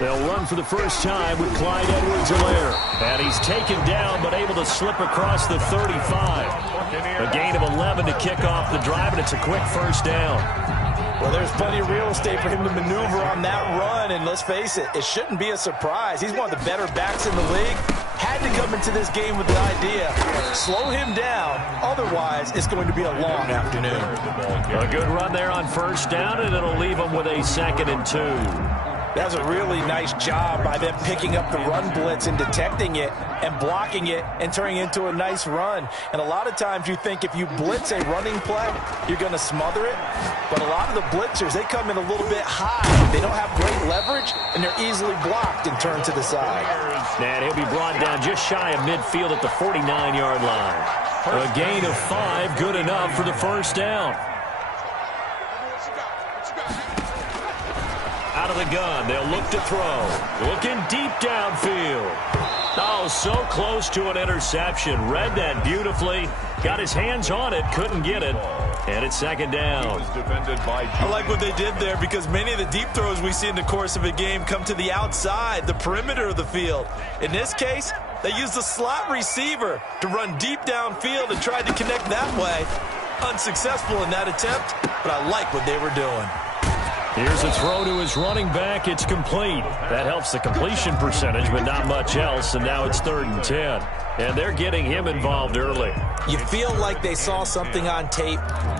They'll run for the first time with Clyde Edwards-Helaire. And he's taken down but able to slip across the 35. A gain of 11 to kick off the drive, and it's a quick first down. Well, there's plenty of real estate for him to maneuver on that run, and let's face it, it shouldn't be a surprise. He's one of the better backs in the league. Had to come into this game with the idea, slow him down, otherwise it's going to be a long afternoon. A good run there on first down, and it'll leave him with a 2nd and 2. That's a really nice job by them picking up the run blitz and detecting it and blocking it and turning it into a nice run. And a lot of times you think if you blitz a running play, you're going to smother it. But a lot of the blitzers, they come in a little bit high. They don't have great leverage, and they're easily blocked and turned to the side. And he'll be brought down just shy of midfield at the 49-yard line. A gain of 5, good enough for the first down. Out of the gun, they'll look to throw. Looking deep downfield. Oh, so close to an interception. Read that beautifully. Got his hands on it, couldn't get it. And it's 2nd down. I like what they did there because many of the deep throws we see in the course of a game come to the outside, the perimeter of the field. In this case, they used the slot receiver to run deep downfield and tried to connect that way. Unsuccessful in that attempt, but I like what they were doing. Here's a throw to his running back. It's complete. That helps the completion percentage, but not much else. And now it's 3rd and 10. And they're getting him involved early. You feel like they saw something on tape,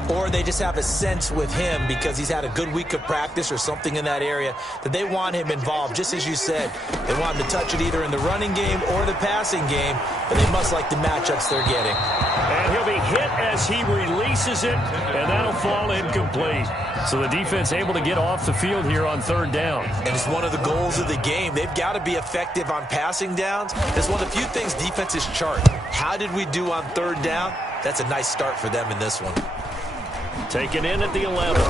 or they just have a sense with him because he's had a good week of practice or something in that area that they want him involved. Just as you said, they want him to touch it either in the running game or the passing game, but they must like the matchups they're getting. And he'll be hit as he releases it, and that'll fall incomplete. So the defense able to get off the field here on 3rd down. And it's one of the goals of the game. They've got to be effective on passing downs. It's one of the few things defenses chart. How did we do on 3rd down? That's a nice start for them in this one. Taken in at the 11.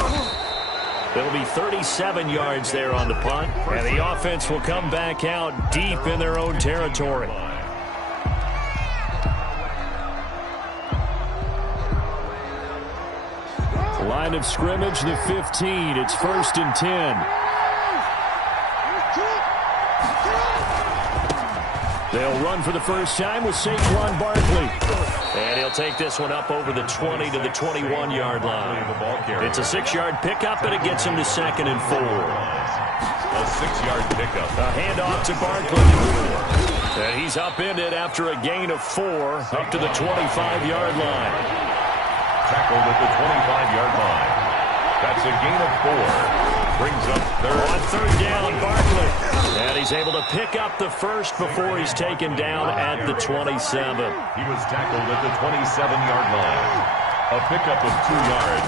It'll be 37 yards there on the punt, and the offense will come back out deep in their own territory. Line of scrimmage, the 15. It's 1st and 10. They'll run for the first time with Saquon Barkley. And he'll take this one up over the 20 to the 21-yard line. It's a 6-yard pickup, and it gets him to 2nd and 4. A 6-yard pickup. A handoff to Barkley. And he's upended after a gain of 4 up to the 25-yard line. Tackled at the 25-yard line. That's a gain of 4. Brings up 3rd. On 3rd down, Barkley. And he's able to pick up the first before he's taken down at the 27. He was tackled at the 27-yard line. A pickup of 2 yards.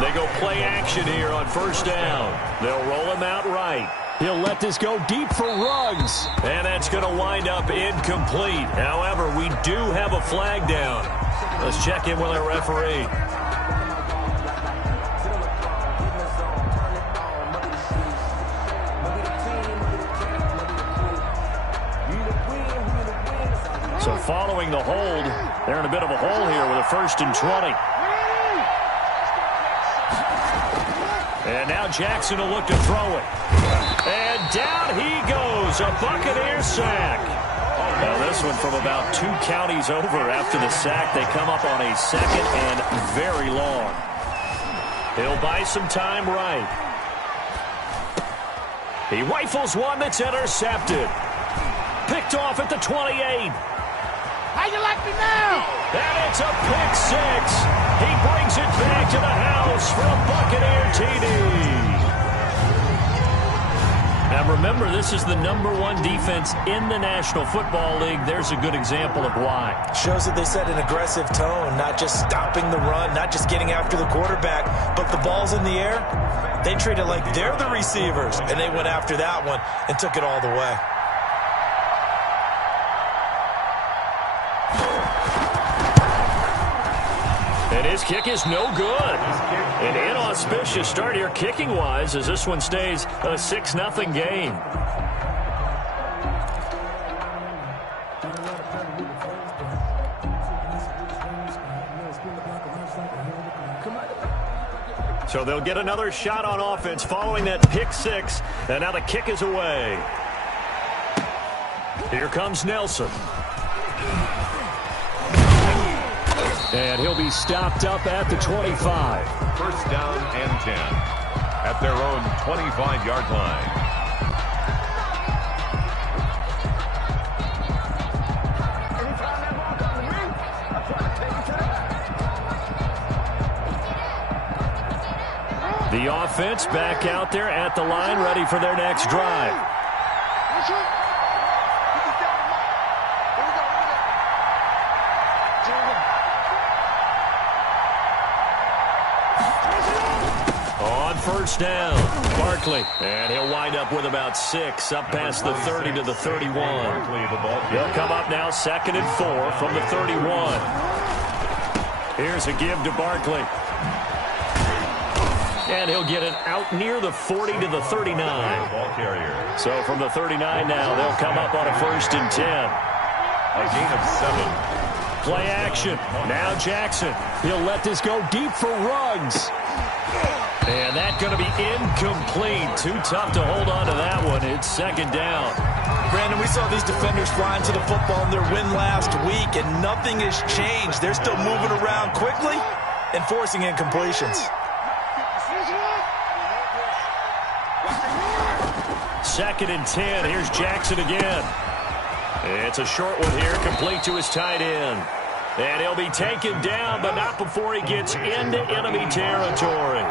They go play action here on 1st down. They'll roll him out right. He'll let this go deep for Ruggs. And that's going to wind up incomplete. However, we do have a flag down. Let's check in with our referee. So following the hold, they're in a bit of a hole here with a 1st and 20. And now Jackson will look to throw it. And down he goes, a Buccaneer sack. Now this one from about 2 counties over after the sack. They come up on a 2nd and very long. He'll buy some time right. He rifles one that's intercepted. Picked off at the 28. How you like me now? And it's a pick 6. He brings it back to the house for a Buccaneer TD. Now remember, this is the #1 defense in the National Football League. There's a good example of why. Shows that they set an aggressive tone, not just stopping the run, not just getting after the quarterback, but the ball's in the air. They treat it like they're the receivers, and they went after that one and took it all the way. And his kick is no good. An inauspicious start here kicking-wise as this one stays a 6-0 game. So they'll get another shot on offense following that pick 6, and now the kick is away. Here comes Nelson. And he'll be stopped up at the 25. First down and 10 at their own 25-yard line. The offense back out there at the line, ready for their next drive. On first down, Barkley. And he'll wind up with about 6, up past the 30 to the 31. He'll come up now 2nd and 4 from the 31. Here's a give to Barkley. And he'll get it out near the 40 to the 39. Ball carrier. So from the 39 now, they'll come up on a 1st and 10. A gain of 7. Play action. Now Jackson. He'll let this go deep for Ruggs. And that's going to be incomplete. Too tough to hold on to that one. It's 2nd down. Brandon, we saw these defenders flying to the football in their win last week, and nothing has changed. They're still moving around quickly and forcing incompletions. 2nd and 10. Here's Jackson again. It's a short one here, complete to his tight end. And he'll be taken down, but not before he gets into enemy territory.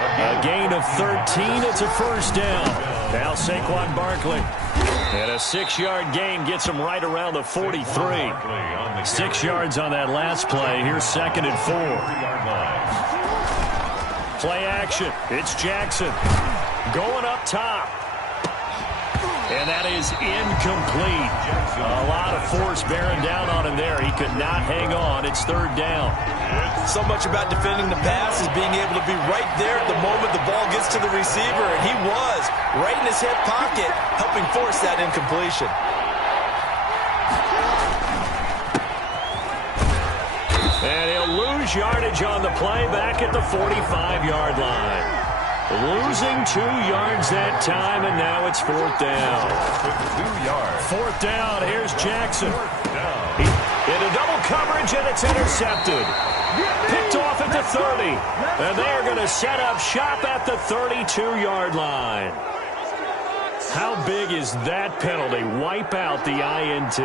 A gain of 13. It's a 1st down. Now Saquon Barkley. And a 6-yard gain gets him right around the 43. 6 yards on that last play. Here's 2nd and 4. Play action. It's Jackson. Going up top. And that is incomplete. A lot of force bearing down on him there. He could not hang on. It's 3rd down. So much about defending the pass is being able to be right there at the moment the ball gets to the receiver. And he was right in his hip pocket, helping force that incompletion. And he'll lose yardage on the play back at the 45-yard line. Losing 2 yards that time, and now it's 4th down. 2 yards. 4th down, here's Jackson. Into double coverage, and it's intercepted. Picked off at the 30. And they're going to set up shop at the 32-yard line. How big is that penalty? Wipe out the INT.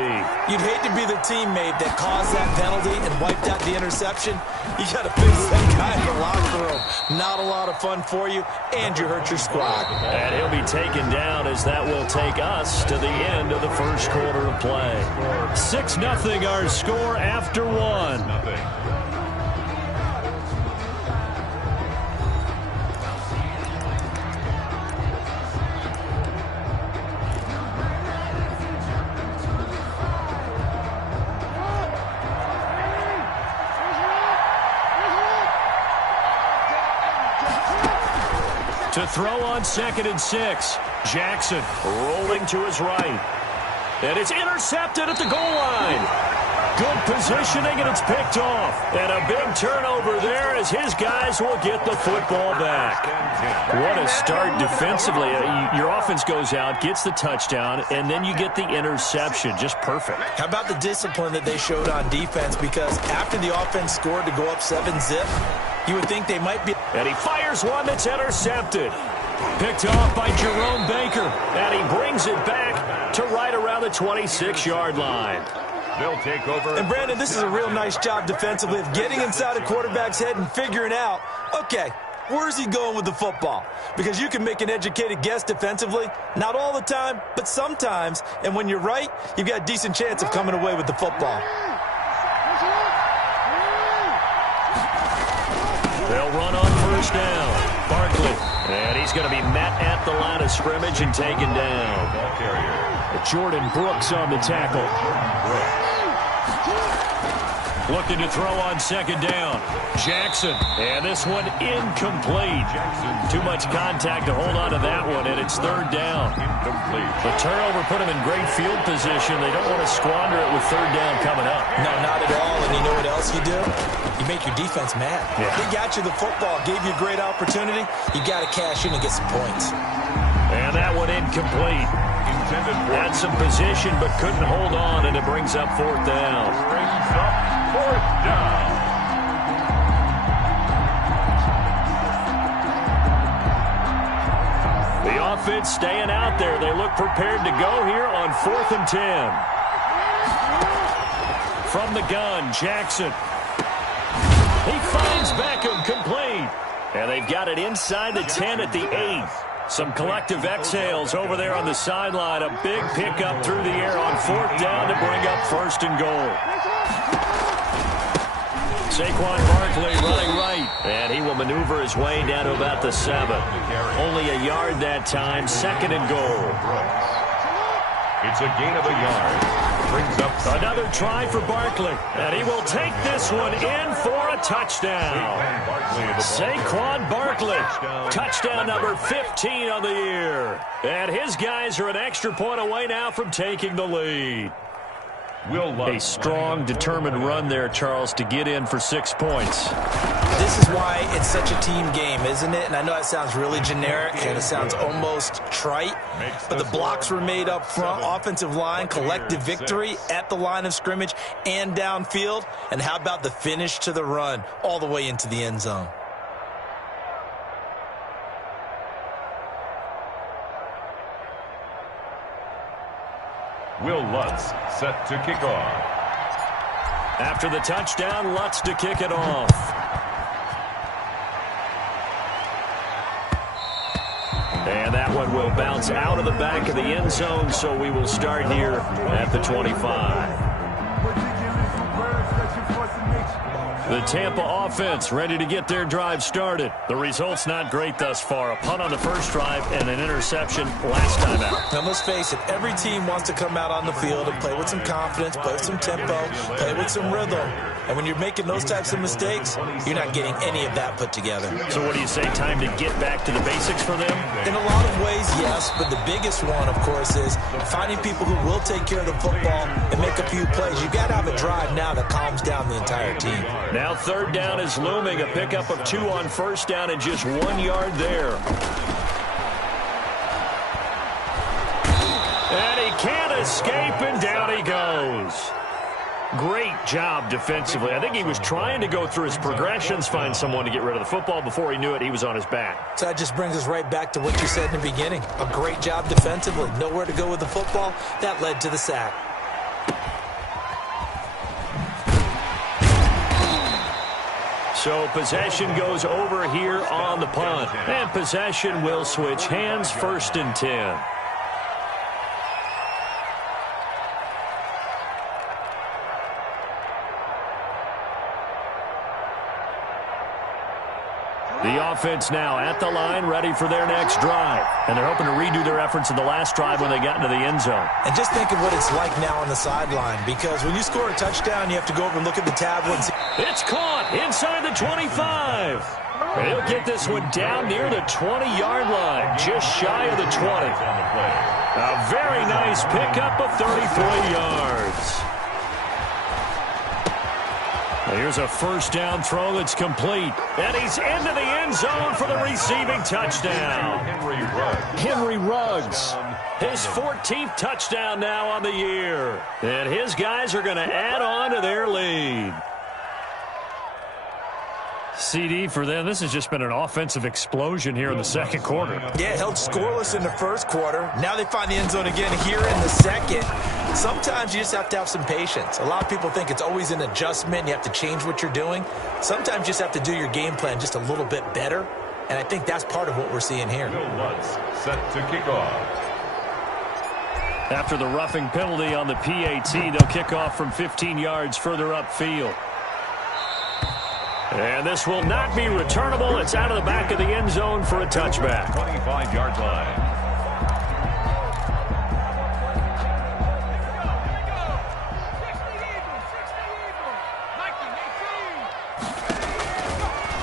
You'd hate to be the teammate that caused that penalty and wiped out the interception. You got to fix that guy in the locker room. Not a lot of fun for you, and you hurt your squad. And he'll be taken down as that will take us to the end of the 1st quarter of play. 6-0 our score after 1. To throw on 2nd and 6. Jackson rolling to his right. And it's intercepted at the goal line. Good positioning, and it's picked off. And a big turnover there as his guys will get the football back. What a start defensively. Your offense goes out, gets the touchdown, and then you get the interception. Just perfect. How about the discipline that they showed on defense? Because after the offense scored to go up 7-zip, you would think they might be. And he fires one that's intercepted. Picked off by Jerome Baker. And he brings it back to right around the 26-yard line. They'll take over. And, Brandon, this is a real nice job defensively of getting inside a quarterback's head and figuring out, okay, where's he going with the football? Because you can make an educated guess defensively. Not all the time, but sometimes. And when you're right, you've got a decent chance of coming away with the football. They'll run on 1st down. Barkley. And he's going to be met at the line of scrimmage and taken down. Ball carrier. Jordan Brooks on the tackle. Looking to throw on 2nd down. Jackson. And this one incomplete. Too much contact to hold on to that one, and it's 3rd down. Incomplete. The turnover put them in great field position. They don't want to squander it with 3rd down coming up. No, not at all. And you know what else you do? You make your defense mad. Yeah. They got you the football, gave you a great opportunity. You got to cash in and get some points. And that one incomplete. intended for. Had some position but couldn't hold on, and it brings up fourth down. Brings up fourth down. The offense staying out there. They look prepared to go here on 4th and 10. From the gun, Jackson. He finds Beckham, complete. And they've got it inside the 10 at the 8. Some collective exhales over there on the sideline. A big pickup through the air on 4th down to bring up 1st and goal. Saquon Barkley running right, and he will maneuver his way down to about the 7. Only a yard that time, 2nd and goal. It's a gain of a yard. Brings up another try for Barkley, and he will take this one in for a touchdown. Saquon Barkley, touchdown number 15 on the year. And his guys are an extra point away now from taking the lead. A strong, determined run there, Charles, to get in for 6 points. This is why it's such a team game, isn't it? And I know it sounds really generic and it sounds almost trite, but the blocks were made up front, offensive line, collective victory at the line of scrimmage and downfield. And how about the finish to the run all the way into the end zone? Will Lutz set to kick off. After the touchdown, Lutz to kick it off. And that one will bounce out of the back of the end zone, so we will start here at the 25. The Tampa offense ready to get their drive started. The result's not great thus far. A punt on the first drive and an interception last time out. Now, let's face it, every team wants to come out on the field and play with some confidence, play with some tempo, play with some rhythm. And when you're making those types of mistakes, you're not getting any of that put together. So what do you say, time to get back to the basics for them? In a lot of ways, yes, but the biggest one, of course, is finding people who will take care of the football and make a few plays. You've got to have a drive now that calms down the entire team. Now 3rd down is looming, a pickup of 2 on 1st down and just 1 yard there. And he can't escape, and down he goes. Great job defensively. I think he was trying to go through his progressions, find someone to get rid of the football. Before he knew it, he was on his back. So that just brings us right back to what you said in the beginning. A great job defensively. Nowhere to go with the football. That led to the sack. So possession goes over here on the punt. And possession will switch hands, 1st and 10. The offense now at the line, ready for their next drive. And they're hoping to redo their efforts in the last drive when they got into the end zone. And just think of what it's like now on the sideline, because when you score a touchdown, you have to go over and look at the tablet. It's caught inside the 25. And he'll get this one down near the 20-yard line, just shy of the 20. A very nice pickup of 33 yards. Here's a 1st down throw that's complete. And he's into the end zone for the receiving touchdown. Henry Ruggs. His 14th touchdown now on the year. And his guys are going to add on to their lead. CD for them. This has just been an offensive explosion here in the 2nd quarter. Yeah, held scoreless in the 1st quarter. Now they find the end zone again here in the 2nd. Sometimes you just have to have some patience. A lot of people think it's always an adjustment. You have to change what you're doing. Sometimes you just have to do your game plan just a little bit better. And I think that's part of what we're seeing here. Set to kick off. After the roughing penalty on the PAT, they'll kick off from 15 yards further upfield. And this will not be returnable. It's out of the back of the end zone for a touchback. 25-yard line.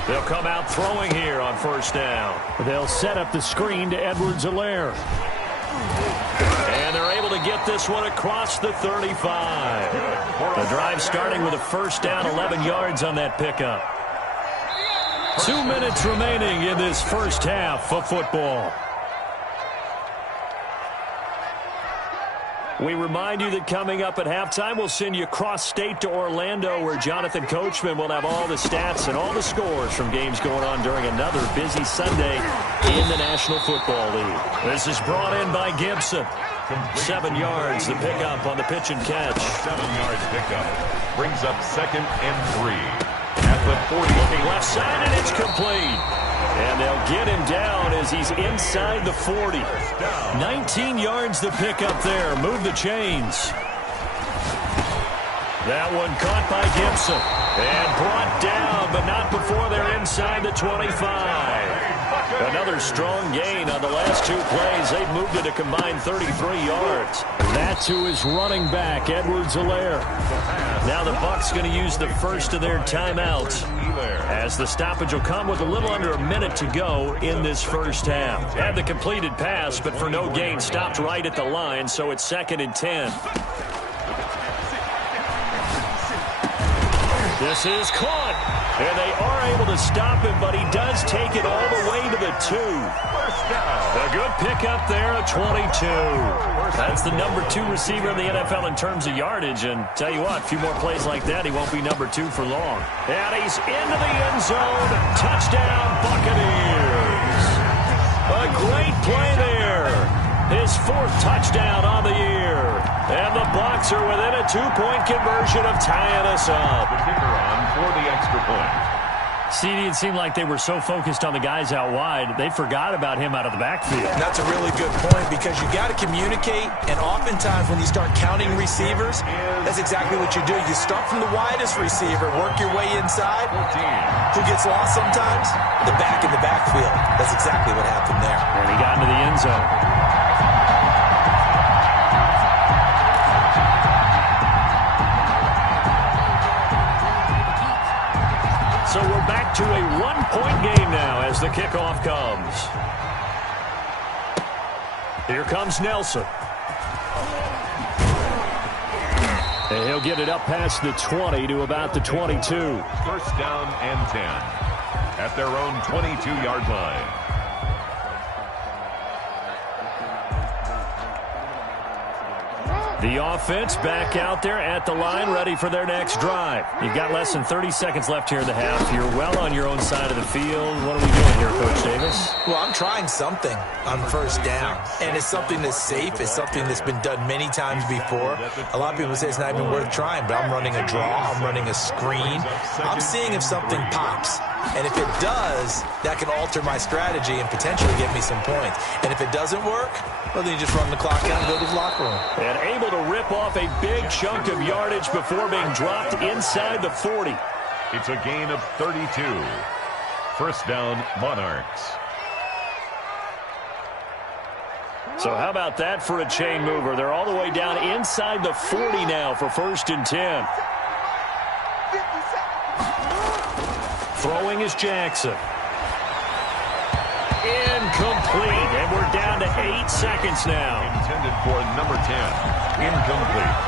They'll come out throwing here on 1st down. They'll set up the screen to Edwards-Helaire. And they're able to get this one across the 35. The drive starting with a 1st down, 11 yards on that pickup. 2 minutes remaining in this 1st half of football. We remind you that coming up at halftime, we'll send you cross-state to Orlando, where Jonathan Coachman will have all the stats and all the scores from games going on during another busy Sunday in the National Football League. This is brought in by Gibson. 7 yards, the pickup on the pitch and catch. 7 yards pickup. Brings up 2nd and 3. At the 40. Looking left side, and it's complete. And they'll get him down as he's inside the 40. 19 yards the pickup there. Move the chains. That one caught by Gibson. And brought down, but not before they're inside the 25. Another strong gain on the last 2 plays. They've moved it a combined 33 yards. That's who is running back, Edwards-Helaire. Now the Bucs going to use the first of their timeouts, as the stoppage will come with a little under a minute to go in this first half. Had the completed pass, but for no gain, stopped right at the line, so it's 2nd and 10. This is caught, and they are able to stop him, but he does take it all the way to the 2. A good pickup there, a 22. That's the number 2 receiver in the NFL in terms of yardage, and tell you what, a few more plays like that, he won't be number 2 for long. And he's into the end zone. Touchdown, Buccaneers. A great play there. His 4th touchdown on the year. And the Bucs are within a 2-point conversion of tying us up. The kicker on for the extra point. CD, it seemed like they were so focused on the guys out wide, they forgot about him out of the backfield. That's a really good point, because you got to communicate, and oftentimes when you start counting receivers, that's exactly what you do. You start from the widest receiver, work your way inside. Who gets lost sometimes? The back in the backfield. That's exactly what happened there. And he got into the end zone. So we're back to a 1-point game now as the kickoff comes. Here comes Nelson. And he'll get it up past the 20 to about the 22. First down and 10 at their own 22-yard line. The offense back out there at the line, ready for their next drive. You've got less than 30 seconds left here in the half. You're well on your own side of the field. What are we doing here, Coach Davis? Well, I'm trying something on first down, and it's something that's safe. It's something that's been done many times before. A lot of people say it's not even worth trying, but I'm running a draw. I'm running a screen. I'm seeing if something pops. And if it does, that can alter my strategy and potentially get me some points. And if it doesn't work, well, then you just run the clock out and go to the locker room. And able to rip off a big chunk of yardage before being dropped inside the 40. It's a gain of 32. First down, Monarchs. So how about that for a chain mover? They're all the way down inside the 40 now for 1st and 10. Throwing is Jackson. Incomplete, and we're down to 8 seconds now. Intended for number 10. Incomplete.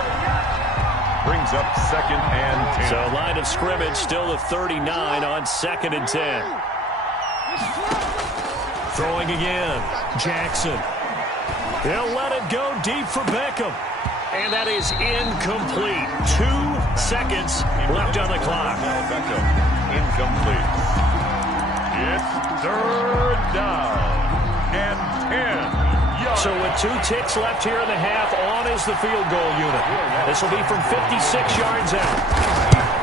Brings up 2nd and 10. So line of scrimmage still the 39 on 2nd and 10. Throwing again. Jackson. He'll let it go deep for Beckham. And that is incomplete. 2 seconds left on the clock. Beckham. Incomplete. It's 3rd down and 10 yards. So with 2 ticks left here in the half, on is the field goal unit. This will be from 56 yards out.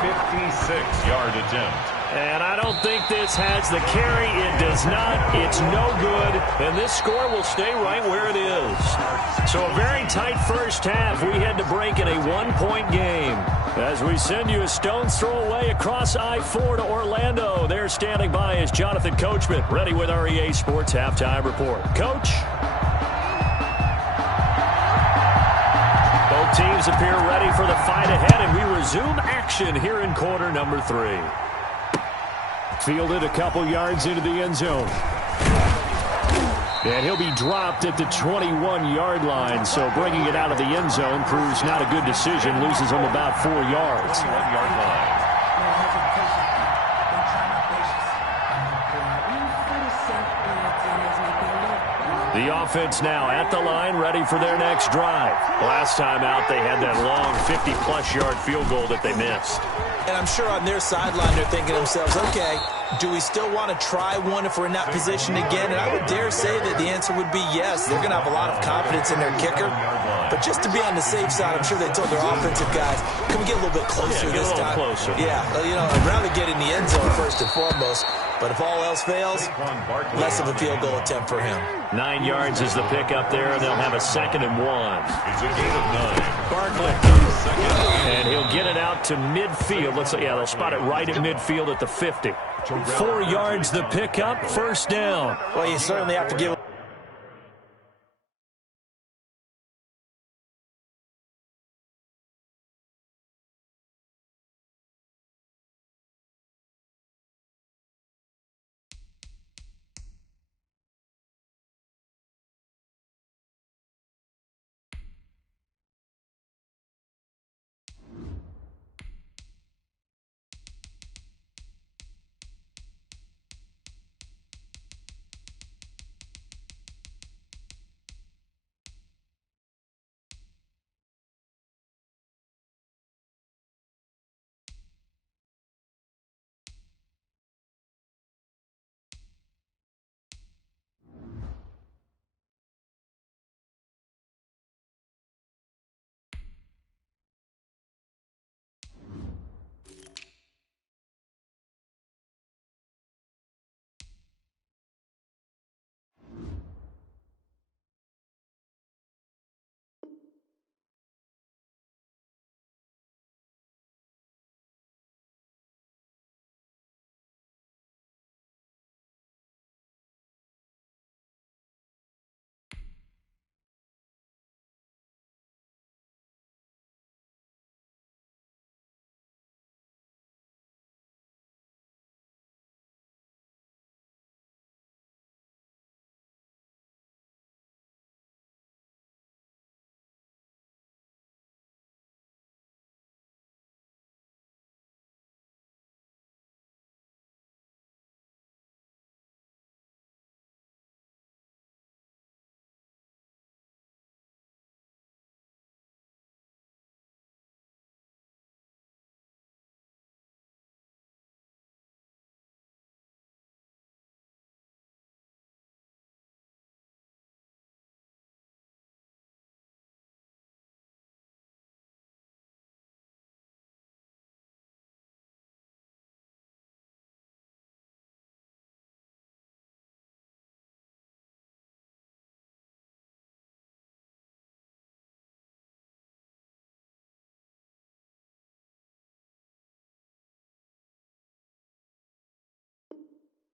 56-yard attempt. And I don't think this has the carry. It does not. It's no good. And this score will stay right where it is. So a very tight first half. We had to break in a 1-point game. As we send you a stone's throw away across I-4 to Orlando. There standing by is Jonathan Coachman, ready with our EA Sports Halftime Report. Coach? Both teams appear ready for the fight ahead, and we resume action here in quarter number 3. Fielded a couple yards into the end zone. And he'll be dropped at the 21-yard line, so bringing it out of the end zone proves not a good decision. Loses him about 4 yards. 21-yard line. The offense now at the line, ready for their next drive. Last time out, they had that long 50-plus yard field goal that they missed. And I'm sure on their sideline they're thinking to themselves, okay, do we still want to try one if we're in that position again? And I would dare say that the answer would be yes. They're going to have a lot of confidence in their kicker. But just to be on the safe side, I'm sure they told their offensive guys, can we get a little bit closer this time? Closer. Yeah, I'd rather get in the end zone first and foremost. But if all else fails, less of a field goal attempt for him. 9 yards is the pickup there, and they'll have a 2nd and 1. It's a gain of 9. Barkley. And he'll get it out to midfield. Looks like, they'll spot it right at midfield at the 50. 4 yards the pickup, first down. Well, you certainly have to give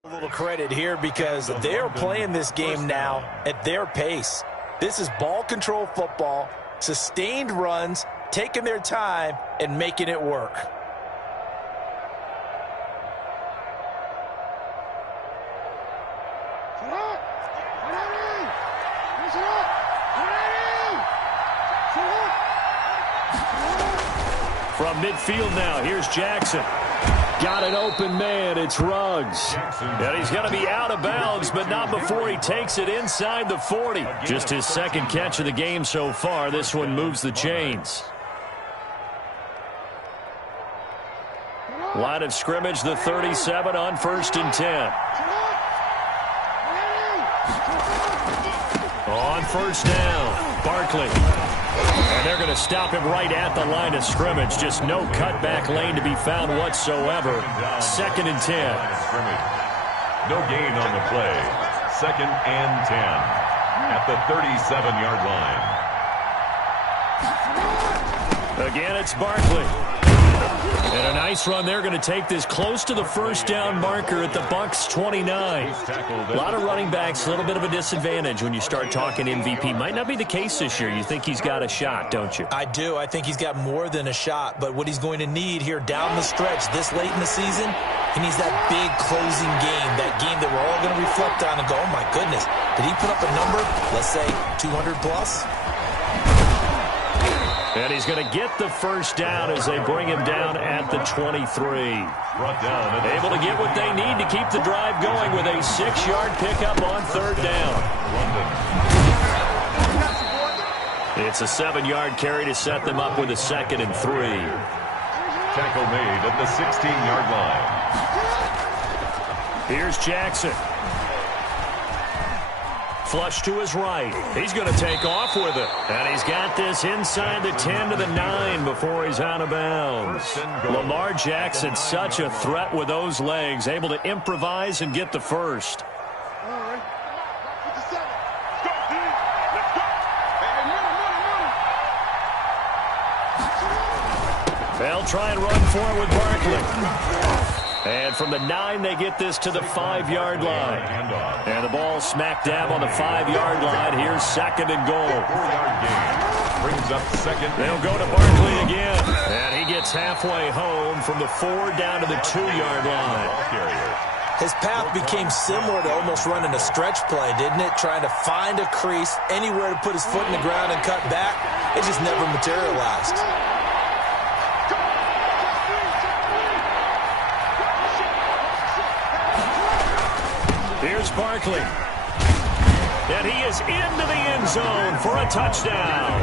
a little credit here because they're playing this game now at their pace. This is ball control football, sustained runs, taking their time and making it work. From midfield now, here's Jackson. Got an open man, it's Ruggs. And he's going to be out of bounds, but not before he takes it inside the 40. Just his 2nd catch of the game so far. This one moves the chains. Line of scrimmage, the 37 on 1st and 10. On 1st down, Barkley. And they're going to stop him right at the line of scrimmage. Just no cutback lane to be found whatsoever. 2nd and 10. No gain on the play. 2nd and 10 at the 37-yard line. Again, it's Barkley. And a nice run. They're going to take this close to the 1st down marker at the Bucs 29. A lot of running backs, a little bit of a disadvantage when you start talking MVP. Might not be the case this year. You think he's got a shot, don't you? I do. I think he's got more than a shot. But what he's going to need here down the stretch this late in the season, he needs that big closing game, that game that we're all going to reflect on and go, oh, my goodness, did he put up a number, let's say 200 plus? And he's going to get the first down as they bring him down at the 23. Brought down. Able to get what they need to keep the drive going with a 6-yard pickup on third down. It's a 7-yard carry to set them up with a 2nd and 3. Tackle made at the 16-yard line. Here's Jackson. Flush to his right. He's going to take off with it. And he's got this inside the 10 to the 9 before he's out of bounds. Lamar Jackson, such a threat with those legs, able to improvise and get the first. They'll try and run for it with Barkley. And from the 9, they get this to the 5-yard line. And the ball smack dab on the 5-yard line. Here's 2nd and goal. 4-yard gain. Brings up 2nd. They'll go to Barkley again. And he gets halfway home from the 4 down to the 2-yard line. His path became similar to almost running a stretch play, didn't it? Trying to find a crease, anywhere to put his foot in the ground and cut back. It just never materialized. Here's Barkley. And he is into the end zone for a touchdown.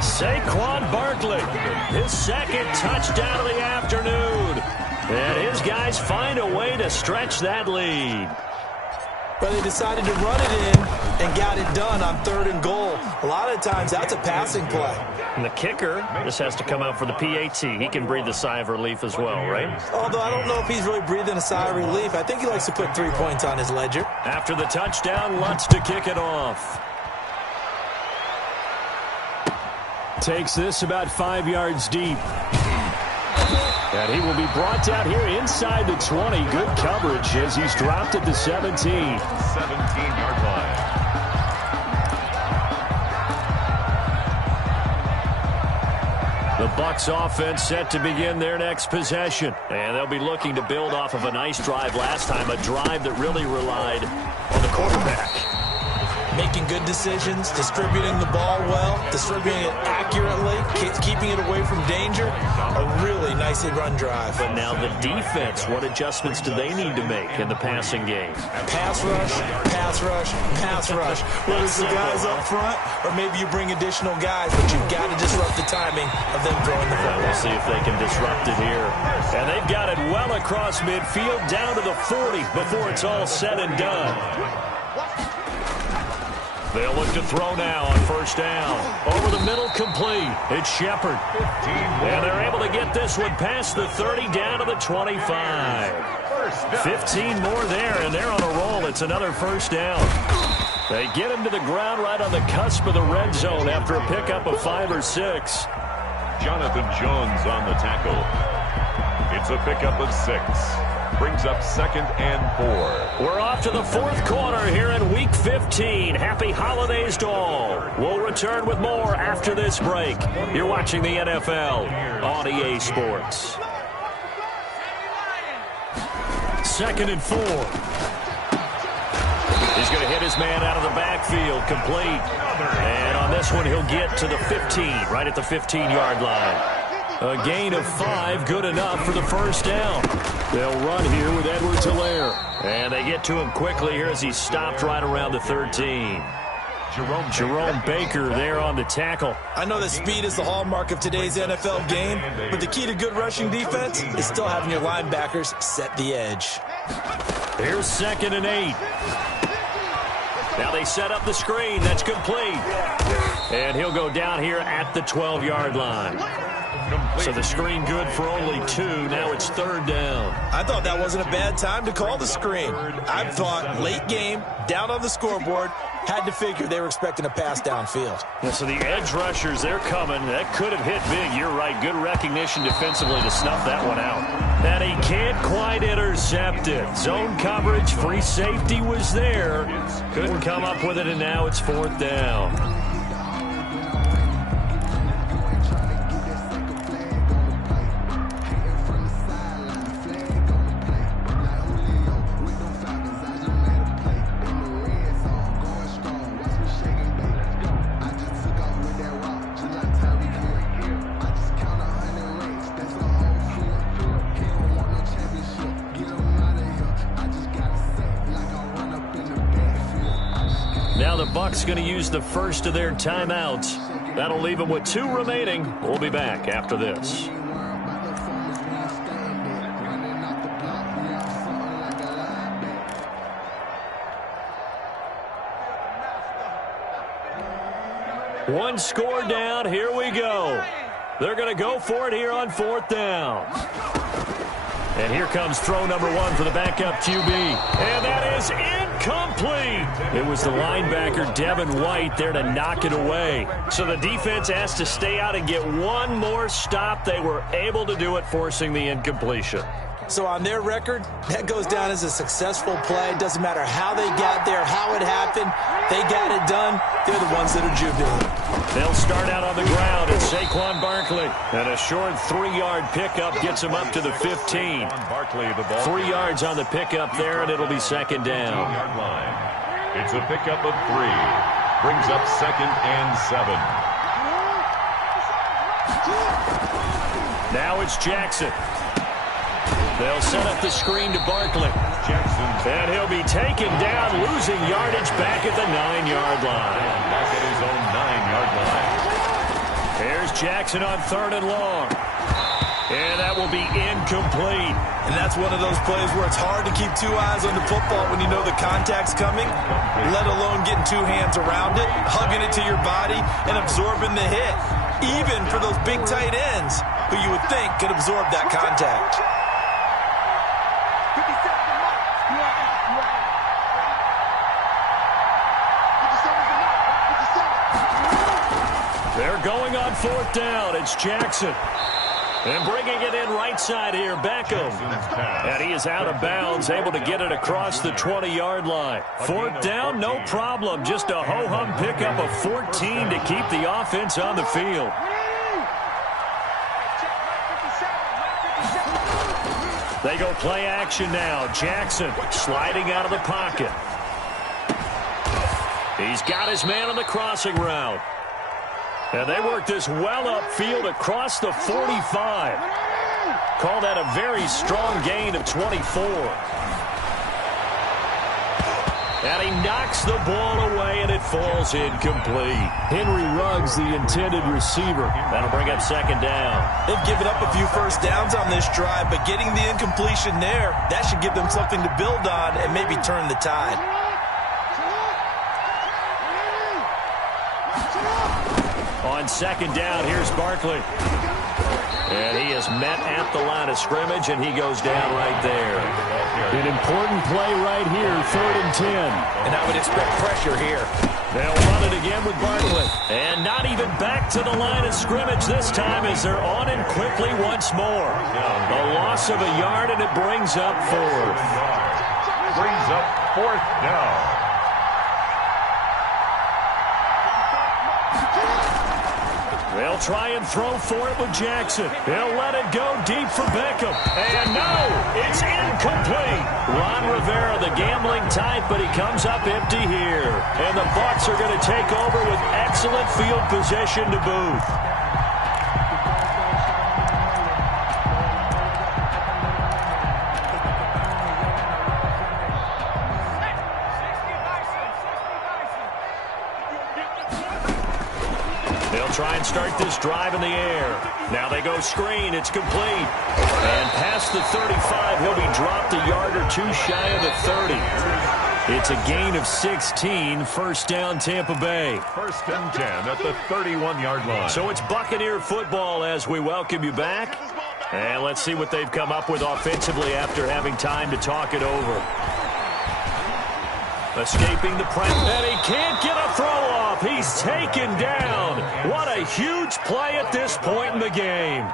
Saquon Barkley, his 2nd touchdown of the afternoon. And his guys find a way to stretch that lead. But they decided to run it in and got it done on 3rd and goal. A lot of times that's a passing play. And the kicker just has to come out for the PAT. He can breathe a sigh of relief as well, right? Although I don't know if he's really breathing a sigh of relief. I think he likes to put 3 points on his ledger. After the touchdown, Lutz to kick it off. Takes this about 5 yards deep. And he will be brought down here inside the 20. Good coverage as he's dropped at the 17. 17-yard line. The Bucs offense set to begin their next possession. And they'll be looking to build off of a nice drive last time, a drive that really relied on the quarterback. Making good decisions, distributing the ball well, distributing it accurately, keeping it away from danger. A really nicely run drive. But now the defense, what adjustments do they need to make in the passing game? Pass rush, pass rush, pass rush. Whether it's the guys up front or maybe you bring additional guys, but you've got to disrupt the timing of them throwing the football. We'll see if they can disrupt it here. And they've got it well across midfield down to the 40 before it's all said and done. They'll look to throw now on 1st down. Over the middle, complete. It's Shepard. And they're able to get this one past the 30 down to the 25. 15 more there, and they're on a roll. It's another 1st down. They get him to the ground right on the cusp of the red zone after a pickup of 5 or 6. Jonathan Jones on the tackle. It's a pickup of 6. Brings up 2nd and 4. We're off to the 4th quarter here in Week 15. Happy holidays to all. We'll return with more after this break. You're watching the NFL on EA Sports. 2nd and 4. He's going to hit his man out of the backfield, complete. And on this one, he'll get to the 15, right at the 15-yard line. A gain of 5, good enough for the 1st down. They'll run here with Edwards-Helaire. And they get to him quickly here as he's stopped right around the 13. Jerome Baker there on the tackle. I know that speed is the hallmark of today's NFL game, but the key to good rushing defense is still having your linebackers set the edge. Here's 2nd and 8. Now they set up the screen. That's complete. And he'll go down here at the 12-yard line. So the screen good for only 2. Now it's 3rd down. I thought that wasn't a bad time to call the screen. I thought late game, down on the scoreboard, had to figure they were expecting a pass downfield. Yeah, so the edge rushers, they're coming. That could have hit big. You're right. Good recognition defensively to snuff that one out. And he can't quite intercept it. Zone coverage, free safety was there. Couldn't come up with it, and now it's 4th down. Now the Bucs going to use the first of their timeouts. That'll leave them with 2 remaining. We'll be back after this. One score down. Here we go. They're going to go for it here on 4th down. And here comes throw number 1 for the backup QB. And that is incomplete. It was the linebacker, Devin White, there to knock it away. So the defense has to stay out and get one more stop. They were able to do it, forcing the incompletion. So on their record, that goes down as a successful play. It doesn't matter how they got there, how it happened. They got it done. They're the ones that are jubilant. They'll start out on the ground. It's Saquon Barkley. And a short 3-yard pickup gets him up to the 15. 3 yards on the pickup there, and it'll be 2nd down. It's a pickup of 3. Brings up 2nd and 7. Now it's Jackson. They'll set up the screen to Barkley. And he'll be taken down, losing yardage back at the 9-yard line. Back at his own 9-yard line. Here's Jackson on 3rd and long. And that will be incomplete. And that's one of those plays where it's hard to keep 2 eyes on the football when you know the contact's coming, let alone getting 2 hands around it, hugging it to your body, and absorbing the hit. Even for those big tight ends who you would think could absorb that contact. They're going on 4th down. It's Jackson. And bringing it in right side here, Beckham. And he is out of bounds, able to get it across the 20-yard line. 4th down, no problem. Just a ho-hum pickup of 14 to keep the offense on the field. They go play action now. Jackson sliding out of the pocket. He's got his man on the crossing route. And they work this well upfield across the 45. Call that a very strong gain of 24. And he knocks the ball away, and it falls incomplete. Henry Ruggs, the intended receiver. That'll bring up 2nd down. They've given up a few first downs on this drive, but getting the incompletion there, that should give them something to build on and maybe turn the tide. On 2nd down, here's Barkley. And he is met at the line of scrimmage, and he goes down right there. An important play right here, 3rd and 10. And I would expect pressure here. They'll run it again with Barkley. And not even back to the line of scrimmage this time as they're on him quickly once more. A loss of a yard, and it brings up 4th. Brings up 4th down. They'll try and throw for it with Jackson. He'll let it go deep for Beckham. And no, it's incomplete. Ron Rivera, the gambling type, but he comes up empty here. And the Bucs are going to take over with excellent field position to boot. Try and start this drive in the air. Now they go screen. It's complete. And past the 35, he'll be dropped a yard or 2 shy of the 30. It's a gain of 16. 1st down, Tampa Bay. 1st and 10 at the 31-yard line. So it's Buccaneer football as we welcome you back. And let's see what they've come up with offensively after having time to talk it over. Escaping the press, and he can't get a throw off. He's taken down. What a huge play at this point in the game.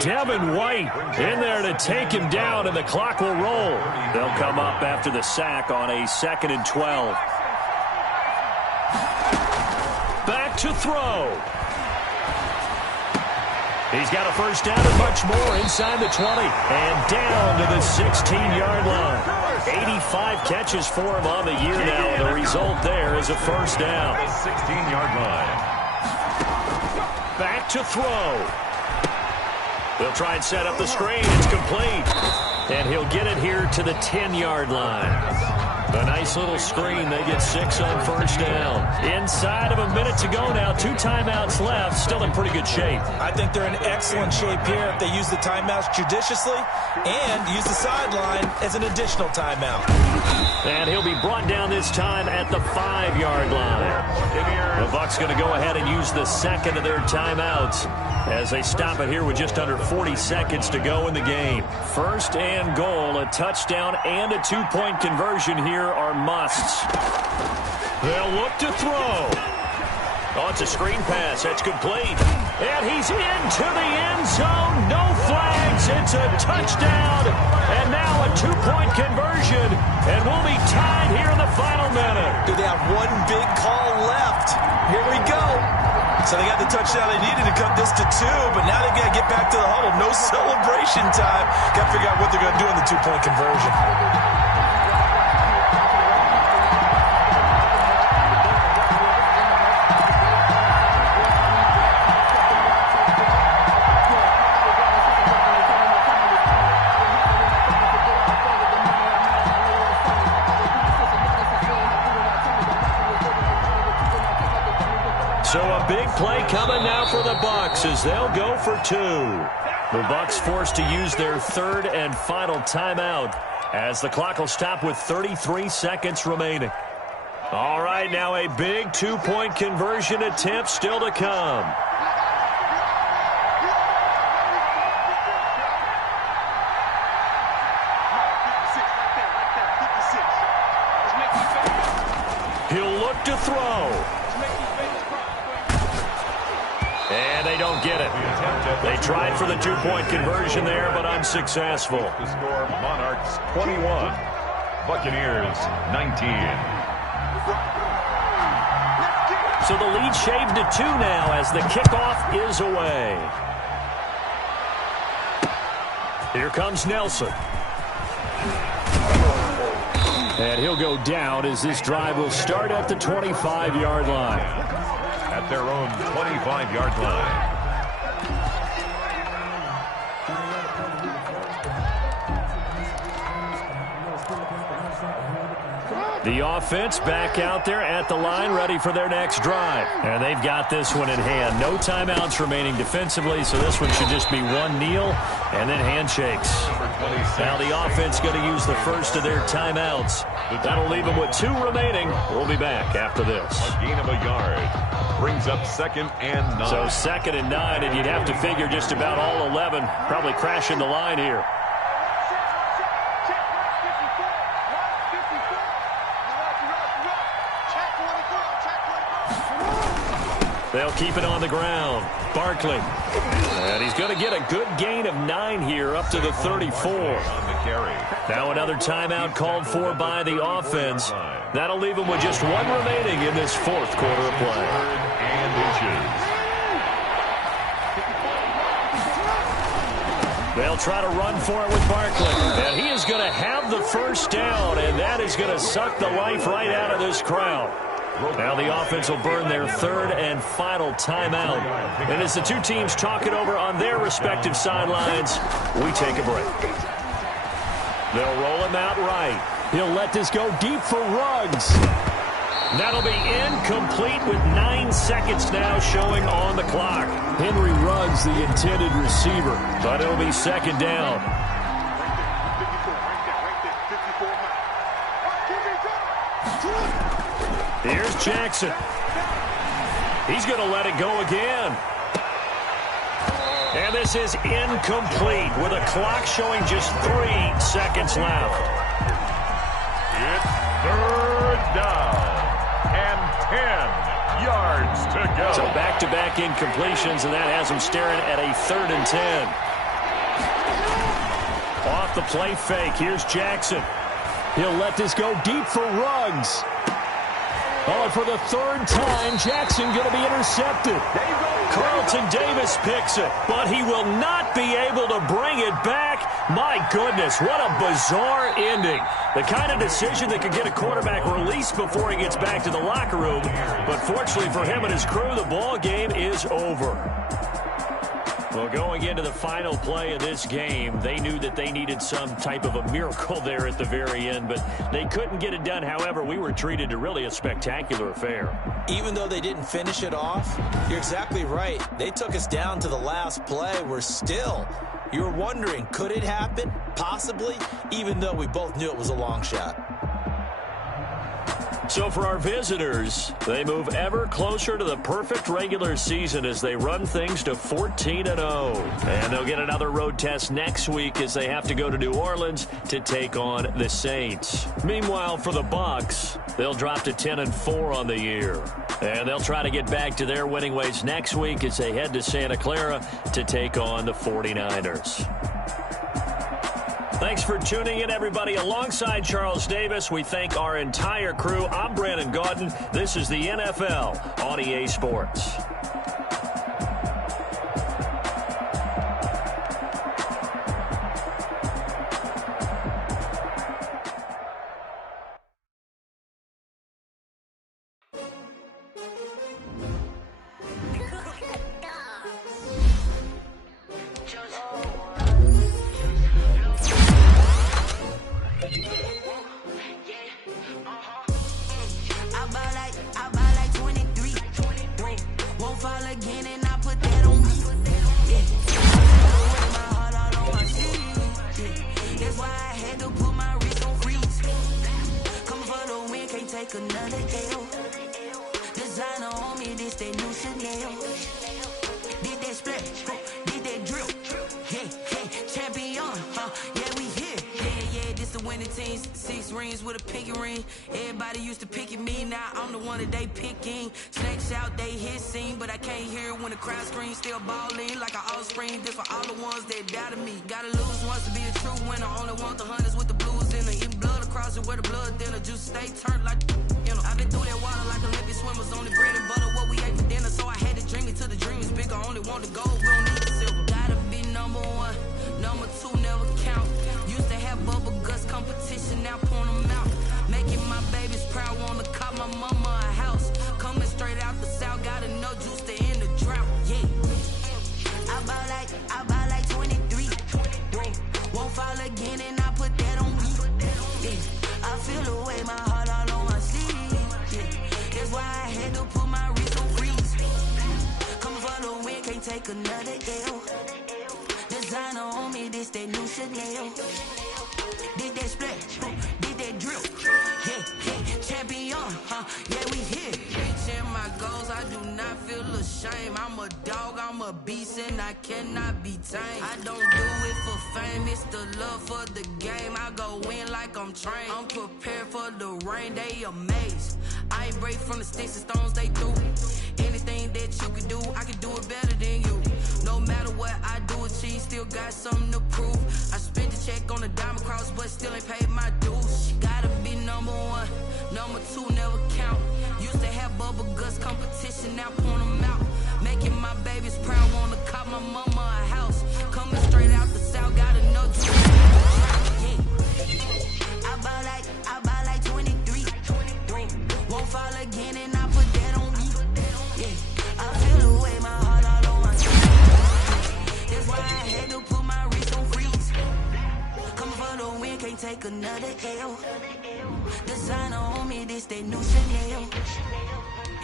Devin White in there to take him down, and the clock will roll. They'll come up after the sack on a 2nd and 12. Back to throw. He's got a 1st down and much more inside the 20 and down to the 16-yard line. 85 catches for him on the year now, and the result there is a 1st down. 16-yard line. Back to throw. They'll try and set up the screen. It's complete. And he'll get it here to the 10-yard line. A nice little screen. They get 6 on first down. Inside of a minute to go now. 2 timeouts left. Still in pretty good shape. I think they're in excellent shape here if they use the timeouts judiciously and use the sideline as an additional timeout. And he'll be brought down this time at the 5-yard line. The Bucs going to go ahead and use the second of their timeouts as they stop it here with just under 40 seconds to go in the game. First and goal, a touchdown and a 2-point conversion here are musts. They'll look to throw. Oh, it's a screen pass. That's complete. And he's into the end zone. No flags. It's a touchdown. And now a 2-point conversion. And we'll be tied here in the final minute. Do they have one big call left? Here we go. So they got the touchdown they needed to cut this to 2, but now they've got to get back to the huddle. No celebration time. Got to figure out what they're going to do in the 2-point conversion. So a big play coming now for the Bucs as they'll go for 2. The Bucs forced to use their 3rd and final timeout as the clock will stop with 33 seconds remaining. All right, now a big 2-point conversion attempt still to come. He'll look to throw. And they don't get it. They tried for the 2-point conversion there, but unsuccessful. The score, Monarchs 21, Buccaneers 19. So the lead shaved to 2 now as the kickoff is away. Here comes Nelson. And he'll go down as this drive will start at the 25-yard line. At their own 25-yard line. The offense back out there at the line, ready for their next drive. And they've got this one in hand. No timeouts remaining defensively, so this one should just be one kneel and then handshakes. Now the offense going to use the first of their timeouts. That'll leave them with 2 remaining. We'll be back after this. A gain of a yard. Brings up 2nd and 9. So 2nd and 9, and you'd have to figure just about all 11 probably crashing the line here. They'll keep it on the ground. Barkley. And he's going to get a good gain of 9 here up to the 34. On the carry. Now another timeout called for by the offense. That'll leave them with just 1 remaining in this 4th quarter of play. 3rd and inches. They'll try to run for it with Barkley. And he is going to have the first down, and that is going to suck the life right out of this crowd. Now the offense will burn their 3rd and final timeout. And as the 2 teams talk it over on their respective sidelines, we take a break. They'll roll him out right. He'll let this go deep for Ruggs. That'll be incomplete with 9 seconds now showing on the clock. Henry Ruggs, the intended receiver, but it'll be 2nd down. Here's Jackson. He's going to let it go again. And this is incomplete with a clock showing just 3 seconds left. It's 3rd down and 10 yards to go. So back-to-back incompletions, and that has them staring at a 3rd and 10. Off the play fake. Here's Jackson. He'll let this go deep for Ruggs. Oh, and for the 3rd time, Jackson going to be intercepted. Carlton Davis picks it, but he will not be able to bring it back. My goodness, what a bizarre ending. The kind of decision that could get a quarterback released before he gets back to the locker room. But fortunately for him and his crew, the ball game is over. Well, going into the final play of this game, they knew that they needed some type of a miracle there at the very end, but they couldn't get it done. However, we were treated to really a spectacular affair. Even though they didn't finish it off, you're exactly right. They took us down to the last play. We're still, you're wondering, could it happen? Possibly, even though we both knew it was a long shot. So for our visitors, they move ever closer to the perfect regular season as they run things to 14-0. And they'll get another road test next week as they have to go to New Orleans to take on the Saints. Meanwhile, for the Bucs, they'll drop to 10-4 on the year. And they'll try to get back to their winning ways next week as they head to Santa Clara to take on the 49ers. Thanks for tuning in, everybody. Alongside Charles Davis, we thank our entire crew. I'm Brandon Gaudin. This is the NFL on EA Sports.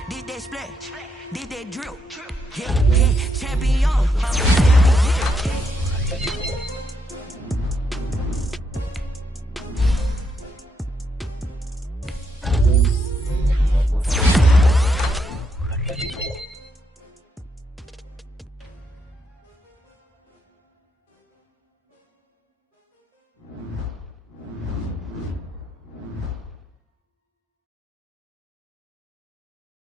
Did that splash, did that drill, yeah, champion,